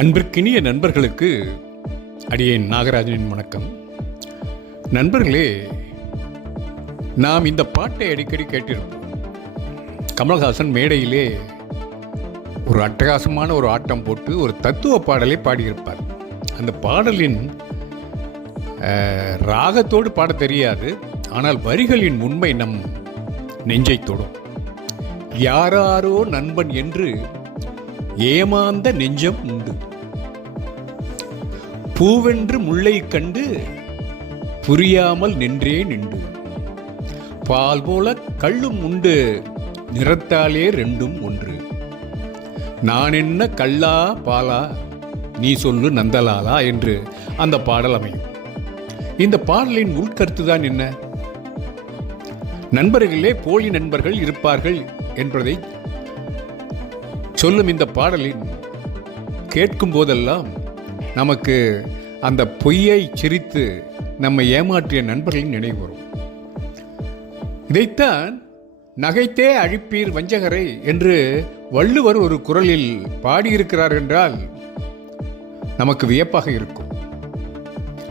அன்பிற்கினிய நண்பர்களுக்கு அடியேன் நாகராஜனின் வணக்கம். நண்பர்களே நாம் இந்த பாட்டை அடிக்கடி கேட்டிருப்போம். கமல்ஹாசன் மேடையிலே ஒரு அட்டகாசமான ஒரு ஆட்டம் போட்டு ஒரு தத்துவ பாடலை பாடியிருப்பார். அந்த பாடலின் ராகத்தோடு பாட தெரியாது ஆனால் வரிகளின் உண்மை நம் நெஞ்சை தொடும். யாராரோ நண்பன் என்று ஏமாந்த நெஞ்சம் உண்டு. பூவென்று முல்லை கண்டு புரியாமல் நின்றே நின்று. பால் போல கள்ளும் உண்டு நிறத்தாலே ரெண்டும் ஒன்று. நான் என்ன கல்லா பாலா நீ சொல்லு நந்தலாலா என்று அந்த பாடல் அமையும். இந்த பாடலின் உள்கருத்து தான் என்ன? நண்பர்களே போலி நண்பர்கள் இருப்பார்கள் என்பதை சொல்லும் இந்த பாடலின் கேட்கும் போதெல்லாம் நமக்கு அந்த பொய்யை சிரித்து நம்மை ஏமாற்றிய நண்பர்களின் நினைவு வரும். இதைத்தான் நகைத்தே அழிப்பீர் வஞ்சகரை என்று வள்ளுவர் ஒரு குரலில் பாடியிருக்கிறார் என்றால் நமக்கு வியப்பாக இருக்கும்.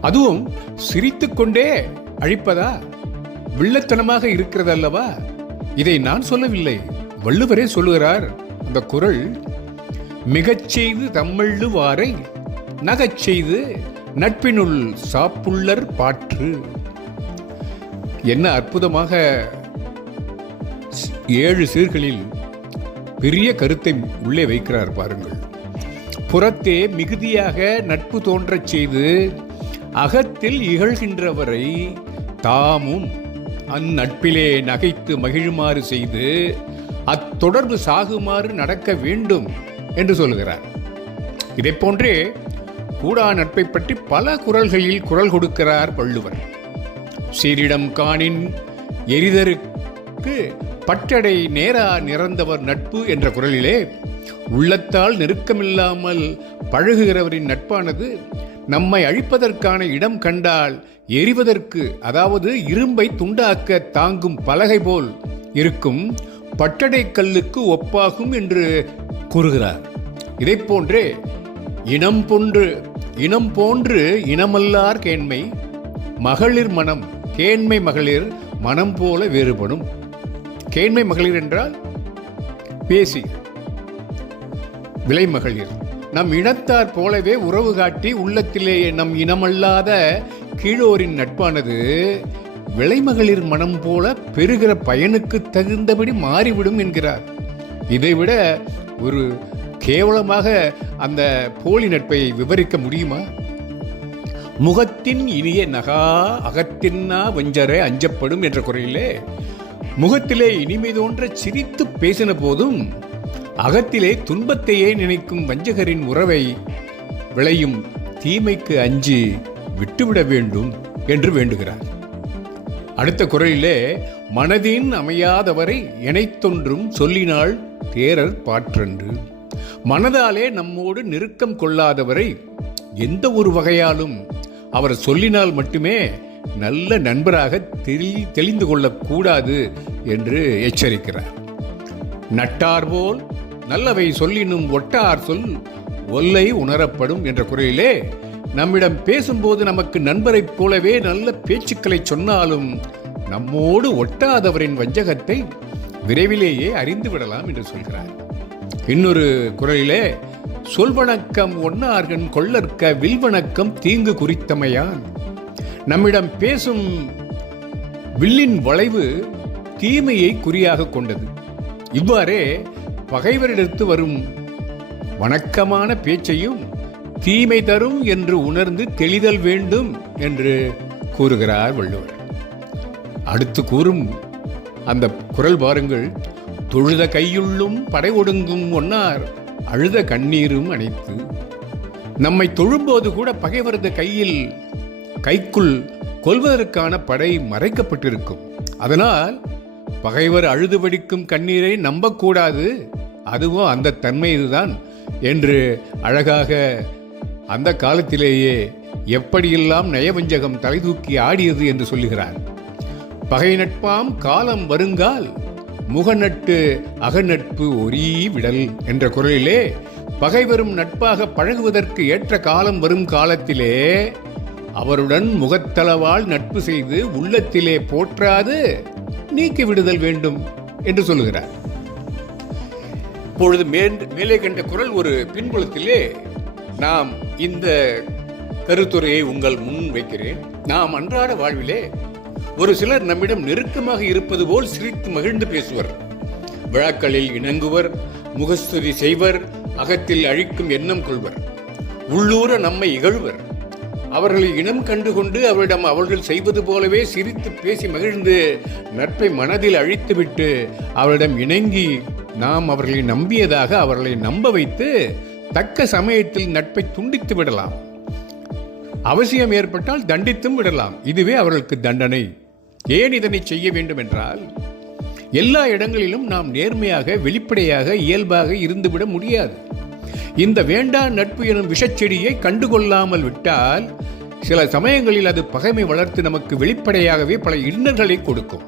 அதுவும் சிரித்துக்கொண்டே அழிப்பதா? வில்லத்தனமாக இருக்கிறது அல்லவா இதை நான் சொல்லவில்லை. வள்ளுவரே சொல்லுகிறார் அந்த குரல் மிகச் செய்து தம்மள்ளுவாரை நகைச்செய்து நட்பினுள் சாப்புள்ளர் பாற்று. என்ன அற்புதமாக ஏழு சீர்களில் பெரிய கருத்தை உள்ளே வைக்கிறார் பாருங்கள். புறத்தே மிகுதியாக நட்பு தோன்றச் செய்து அகத்தில் இகழ்கின்றவரை தாமும் அந்நட்பிலே நகைத்து மகிழுமாறு செய்து அத்தொடர்பு சாகுமாறு நடக்க வேண்டும் என்று சொல்லுகிறார். இதைப் போன்றே கூடா நட்பை பற்றி பல குரல்களில் குரல் கொடுக்கிறார் வள்ளுவர். சீரிடம் காணின் எரிதருக்கு பட்டடை நேரா நிறந்தவர் நட்பு என்ற குரலிலே உள்ளத்தால் நெருக்கமில்லாமல் பழகுகிறவரின் நட்பானது நம்மை அழிப்பதற்கான இடம் கண்டால் எரிவதற்கு அதாவது இரும்பை துண்டாக்க தாங்கும் பலகை போல் இருக்கும் பட்டடை கல்லுக்கு ஒப்பாகும் என்று கூறுகிறார். இதைப் போன்றே இனம் போன்று இனம் போன்று இனமல்லார் கேண்மை மகளிர் மனம் கேண்மை மகளிர் மனம் போல வேறுபடும். கேண்மை மகளிர் என்றால் பேசி விலை மகளிர். நம் இனத்தார் போலவே உறவு காட்டி உள்ளத்திலேயே நம் இனமல்லாத கீழோரின் நட்பானது விலைமகளிர் மனம் போல பெறுகிற பயனுக்கு தகுந்தபடி மாறிவிடும் என்கிறார். இதைவிட ஒரு கேவலமாக அந்த போலி நட்பை விவரிக்க முடியுமா? முகத்தின் இனிய நகா அகத்தின்னா வஞ்சரே அஞ்சப்படும் என்ற குறையிலே முகத்திலே இனிமை தோன்ற சிரித்து பேசின போதும் அகத்திலே துன்பத்தையே நினைக்கும் வஞ்சகரின் உறவை விளையும் தீமைக்கு அஞ்சி விட்டுவிட வேண்டும் என்று வேண்டுகிறார். அடுத்த குரலிலே மனதின் அமையாதவரை இணைத்தொன்றும் சொல்லினாள் தேரர் பாற்றன்று. மனதாலே நம்மோடு நெருக்கம் கொள்ளாதவரை எந்த ஒரு வகையாலும் அவர் சொல்லினால் மட்டுமே நல்ல நண்பராக தெளி தெளிந்து கொள்ளக்கூடாது என்று எச்சரிக்கிறார். நட்டார் போல் நல்லவை சொல்லினும் ஒட்டார் சொல் ஒல்லை உணரப்படும் என்ற குரலிலே நம்மிடம் பேசும்போது நமக்கு நண்பரைப் போலவே நல்ல பேச்சுக்களை சொன்னாலும் நம்மோடு ஒட்டாதவரின் வஞ்சகத்தை விரைவிலேயே அறிந்து விடலாம் என்று சொல்கிறார். இன்னொரு குரலிலே சொல்வணக்கம் ஒன்னார்கன் கொள்ளற்க வில்வணக்கம் தீங்கு குறித்தமையான். நம்மிடம் பேசும் வில்லின் வளைவு தீமையை குறியாக கொண்டது. இவ்வாறே பகைவரிடத்து வரும் வணக்கமான பேச்சையும் தீமை தரும் என்று உணர்ந்து தெளிதல் வேண்டும் என்று கூறுகிறார் வள்ளுவர். அடுத்து கூறும் அந்த குரல் பாருங்கள். தொழுத கையுள்ளும் படை ஒடுங்கும் ஒன்னார் அழுத கண்ணீரும் அனைத்து நம்மை தொழும்போது கூட பகைவரது கையில். கைக்குள் கொல்வதற்கான படை மறைக்கப்பட்டிருக்கும். அதனால் பகைவர் அழுது வடிக்கும் கண்ணீரை நம்பக்கூடாது. அதுவும் அந்த தன்மை இதுதான் என்று அழகாக அந்த காலத்திலேயே எப்படியெல்லாம் நயவஞ்சகம் தலை தூக்கி ஆடியது என்று சொல்லுகிறார். பகை நட்பாம் காலம் வருங்கால் முகநட்டு அகநட்பு ஒரீ விடல் என்ற குரலிலே பகைவரும் நட்பாக பழகுவதற்கு ஏற்ற காலம் வரும் காலத்திலே அவருடன் முகத்தளவால் நட்பு செய்து உள்ளத்திலே போற்றாது நீக்கி விடுதல் வேண்டும் என்று சொல்லுகிறார். இப்பொழுது மேலே கண்ட குரல் ஒரு பின்புலத்திலே நாம் இந்த கருத்துரையை உங்கள் முன் வைக்கிறேன். நாம் அன்றாட வாழ்விலே ஒரு சிலர் நம்மிடம் நெருக்கமாக இருப்பது போல் சிரித்து மகிழ்ந்து பேசுவர். விழாக்களில் இணங்குவர் முகஸ்துதி செய்வர் அகத்தில் அழிக்கும் எண்ணம் கொள்வர். உள்ளூர நம்மை இகழ்வர். அவர்களை இனம் கண்டுகொண்டு அவரிடம் அவர்கள் செய்வது போலவே சிரித்து பேசி மகிழ்ந்து நட்பை மனதில் அழித்துவிட்டு அவரிடம் இணங்கி நாம் அவர்களை நம்பியதாக அவர்களை நம்ப வைத்து தக்க சமயத்தில் நட்பை துண்டித்து விடலாம். அவசியம் ஏற்பட்டால் தண்டித்தும் விடலாம். இதுவே அவர்களுக்கு தண்டனை. ஏன் இதனை செய்ய வேண்டும் என்றால் எல்லா இடங்களிலும் நாம் நேர்மையாக வெளிப்படையாக இயல்பாக இருந்துவிட முடியாது. இந்த வேண்டா நட்பு எனும் விஷச்செடியை கண்டுகொள்ளாமல் விட்டால் சில சமயங்களில் அது பகைமை வளர்த்து நமக்கு வெளிப்படையாகவே பல இன்னல்களை கொடுக்கும்.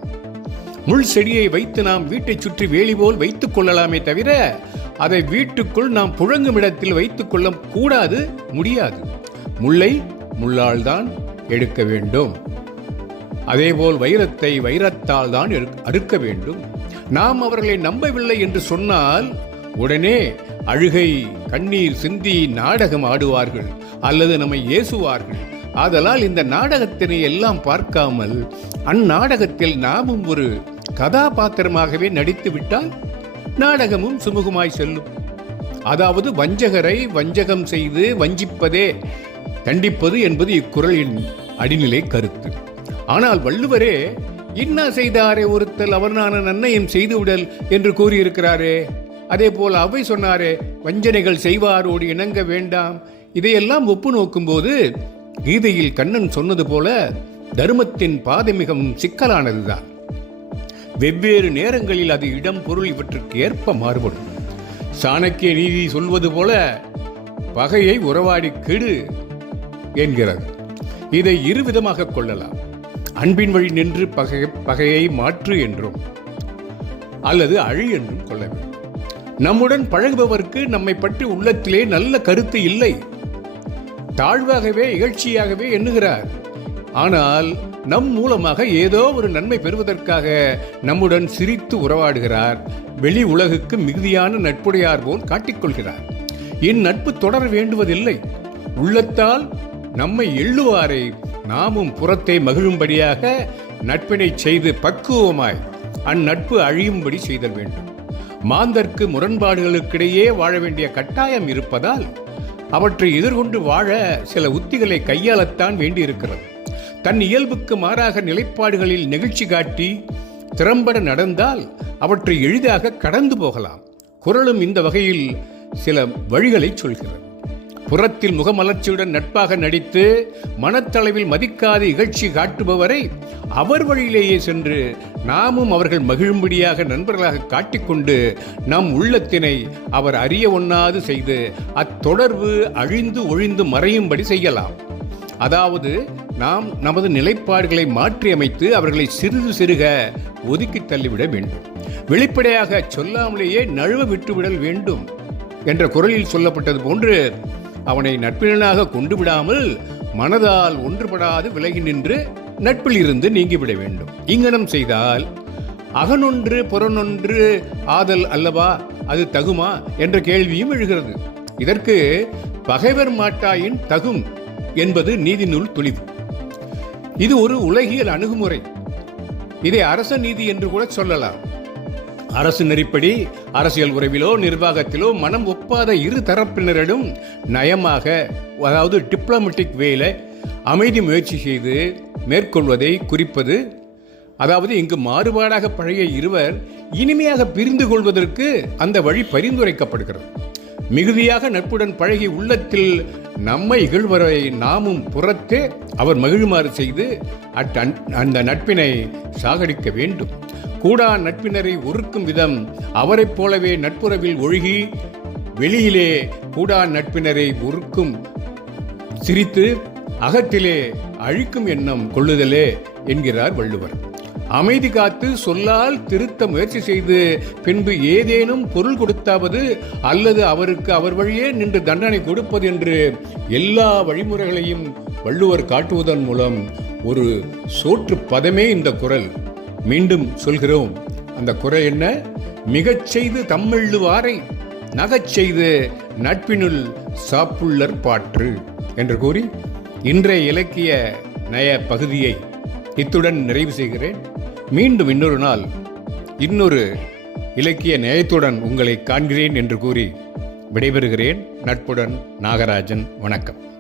முள் செடியை வைத்து நாம் வீட்டைச் சுற்றி வேலி போல் வைத்துக் கொள்ளலாமே தவிர அதை வீட்டுக்குள் நாம் புழங்கும் இடத்தில் வைத்துக் கொள்ள கூடாது முடியாது. முல்லை முள்ளால் தான் எடுக்க வேண்டும். அதேபோல் வைரத்தை வைரத்தால் தான் எடு- அறுக்க வேண்டும். நாம் அவர்களை நம்பவில்லை என்று சொன்னால் உடனே அழுகை கண்ணீர் சிந்தி நாடகம் ஆடுவார்கள் அல்லது நம்மை ஏசுவார்கள். ஆதலால் இந்த நாடகத்தினை எல்லாம் பார்க்காமல் அந்நாடகத்தில் நாமும் ஒரு கதாபாத்திரமாகவே நடித்துவிட்டால் நாடகமும் சுமூகமாய் செல்லும். அதாவது வஞ்சகரை வஞ்சகம் செய்து வஞ்சிப்பதே தண்டிப்பது என்பது இக்குறளின் அடிநிலை கருத்து. ஆனால் வள்ளுவரே இன்னா செய்தாரே ஒருத்தல் அவர்னான நன்னயம் செய்துவிடல் என்று கூறியிருக்கிறாரே. அதே போல் அவை சொன்னாரே வஞ்சனைகள் செய்வாரோடு இணங்க வேண்டாம். இதையெல்லாம் ஒப்பு நோக்கும்போது கீதையில் கண்ணன் சொன்னது போல தர்மத்தின் பாதை மிகவும் சிக்கலானதுதான். வெவ்வேறு நேரங்களில் அது இடம் பொருள் இவற்றுக்கு ஏற்ப மாறுபடும். சாணக்கிய நீதி சொல்வது போல பகையை உறவாடி கெடு என்கிறது. இதை இருவிதமாக கொள்ளலாம். அன்பின் வழி நின்று பகை பகையை மாற்று என்றும் அல்லது அழி என்றும் கொள்ள வேண்டும். நம்முடன் பழகுபவருக்கு நம்மை பற்றி உள்ளத்திலே நல்ல கருத்து இல்லை. தாழ்வாகவே இகழ்ச்சியாகவே எண்ணுகிறார். ஆனால் நம் மூலமாக ஏதோ ஒரு நன்மை பெறுவதற்காக நம்முடன் சிரித்து உறவாடுகிறார். வெளி உலகுக்கு மிகுதியான நட்புடையார் போல் காட்டிக்கொள்கிறார். இந்நட்பு தொடர வேண்டுவதில்லை. உள்ளத்தால் நம்மை எள்ளுவாரை நாமும் புறத்தை மகிழும்படியாக நட்பினை செய்து பக்குவமாய் அந்நட்பு அழியும்படி செய்தல் வேண்டும். மாந்தர்க்கு முரண்பாடுகளுக்கிடையே வாழ வேண்டிய கட்டாயம் இருப்பதால் அவற்றை எதிர்கொண்டு வாழ சில உத்திகளை கையாளத்தான் வேண்டியிருக்கிறது. தன் இயல்புக்கு மாறாக நிலைப்பாடுகளில் நெகிழ்ச்சி காட்டி திறம்பட நடந்தால் அவற்றை எளிதாக கடந்து போகலாம். குரலும் இந்த வகையில் சில வழிகளை சொல்கிறது. புறத்தில் முகமலர்ச்சியுடன் நட்பாக நடித்து மனத்தளவில் மதிக்காத இகழ்ச்சி காட்டுபவரை அவர் வழியிலேயே சென்று நாமும் அவர்கள் மகிழும்படியாக நண்பர்களாக காட்டிக்கொண்டு நம் உள்ளத்தினை அவர் அறிய ஒண்ணாது செய்து அத்தொடர்பு அழிந்து ஒழிந்து மறையும்படி செய்யலாம். அதாவது நாம் நமது நிலைப்பாடுகளை மாற்றியமைத்து அவர்களை சிறிது சிறுக ஒதுக்கி தள்ளிவிட வேண்டும். வெளிப்படையாக சொல்லாமலேயே நழுவ விட்டுவிடல் வேண்டும் என்ற குரலில் சொல்லப்பட்டது போன்று அவனை நட்பினனாக கொண்டு விடாமல் மனதால் ஒன்றுபடாது விலகி நின்று நட்பில் இருந்து நீங்கிவிட வேண்டும். இங்கனம் செய்தால் அகனொன்று புறனொன்று ஆதல் அல்லவா? அது தகுமா? என்ற கேள்வியும் எழுகிறது. இதற்கு பகைவர் மாட்டாயின் தகும் என்பது நீதிநூல் துளிவு. இது ஒரு உலகியல் அணுகுமுறை. இதை அரச நீதி என்று கூட சொல்லலாம். அரசு நெறிப்படி அரசியல் உறவிலோ நிர்வாகத்திலோ மனம் ஒப்பாத இரு தரப்பினரிடம் நயமாக அதாவது டிப்ளமேட்டிக் வேல அமைதி முயற்சி செய்து மேற்கொள்வதை குறிப்பது அதாவது இங்கு மாறுபாடாக பழைய இருவர் இனிமையாக பிரிந்து கொள்வதற்கு அந்த வழி பரிந்துரைக்கப்படுகிறது. மிகுதியாக நட்புடன் பழகி உள்ளத்தில் நம்மை இகழ்வரை நாமும் புறத்தே அவர் மகிழுமாறு செய்து அட் அன்- அந்த நட்பினை சாகடிக்க வேண்டும். கூடா நட்பினரை ஒறுக்கும் விதம் அவரைப் போலவே நட்புறவில் ஒழுகி வெளியிலே கூடா நட்பினரை ஒறுக்கும் சிரித்து அகத்திலே அழிக்கும் எண்ணம் கொள்ளுதலே என்கிறார் வள்ளுவர். அமைதி காத்து சொல்லால் திருத்த முயற்சி செய்து பின்பு ஏதேனும் பொருள் கொடுத்தாவது அல்லது அவருக்கு அவர் வழியே நின்று தண்டனை கொடுப்பது என்று எல்லா வழிமுறைகளையும் வள்ளுவர் காட்டுவதன் மூலம் ஒரு சோற்று பதமே இந்த குரல். மீண்டும் சொல்கிறோம். அந்த குறை என்ன? மிகச் செய்து தம்மெள்ளுவாரை நகச் செய்து நட்பினுள் சாப்புள்ளர் பாற்று என்று கூறி இன்றைய இலக்கிய நய பகுதியை இத்துடன் நிறைவு செய்கிறேன். மீண்டும் இன்னொரு நாள் இன்னொரு இலக்கிய நயத்துடன் உங்களை காண்கிறேன் என்று கூறி விடைபெறுகிறேன். நட்புடன் நாகராஜன் வணக்கம்.